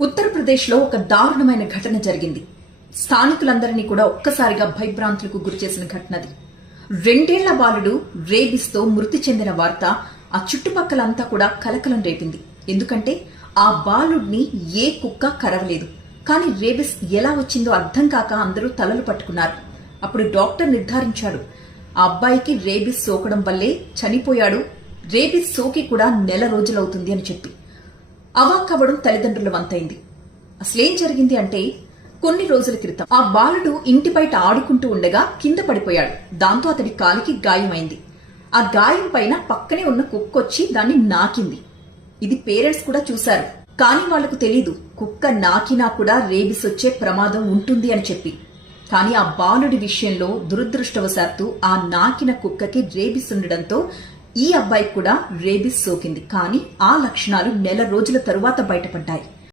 ఉత్తరప్రదేశ్లో ఒక దారుణమైన ఘటన జరిగింది. స్థానికులందరినీ కూడా ఒక్కసారిగా భయభ్రాంతులకు గురిచేసిన ఘటనది. రెండేళ్ళ బాలుడు రేబిస్తో మృతి చెందిన వార్త ఆ చుట్టుపక్కలంతా కూడా కలకలం రేపింది. ఎందుకంటే ఆ బాలుడిని ఏ కుక్క కరవలేదు. కానీ రేబిస్ ఎలా వచ్చిందో అర్థం కాక అందరూ తలలు పట్టుకున్నారు. అప్పుడు డాక్టర్ నిర్ధారించాడు ఆ అబ్బాయికి రేబిస్ సోకడం వల్లే చనిపోయాడు. రేబిస్ సోకి కూడా నెల రోజులవుతుంది అని చెప్పి. అవాక్కవ్వడం తల్లిదండ్రుల వంతైంది. అసలేం జరిగింది అంటే కొన్ని రోజుల క్రితం ఆ బాలుడు ఇంటి బయట ఆడుకుంటూ ఉండగా కింద పడిపోయాడు. దాంతో అతడి కాలికి గాయమైంది. ఆ గాయం పైన పక్కనే ఉన్న కుక్కొచ్చి దాన్ని నాకింది. ఇది పేరెంట్స్ కూడా చూశారు. కానీ వాళ్ళకు తెలీదు కుక్క నాకినా కూడా రేబిస్ వచ్చే ప్రమాదం ఉంటుంది అని చెప్పి. కానీ ఆ బాలుడి విషయంలో దురదృష్టవశాత్తు ఆ నాకిన కుక్కకి రేబిస్ ఉండడంతో ఈ అబ్బాయికి కూడా రేబిస్ సోకింది. కానీ ఆ లక్షణాలు నెల రోజుల తరువాత బయటపడ్డాయి.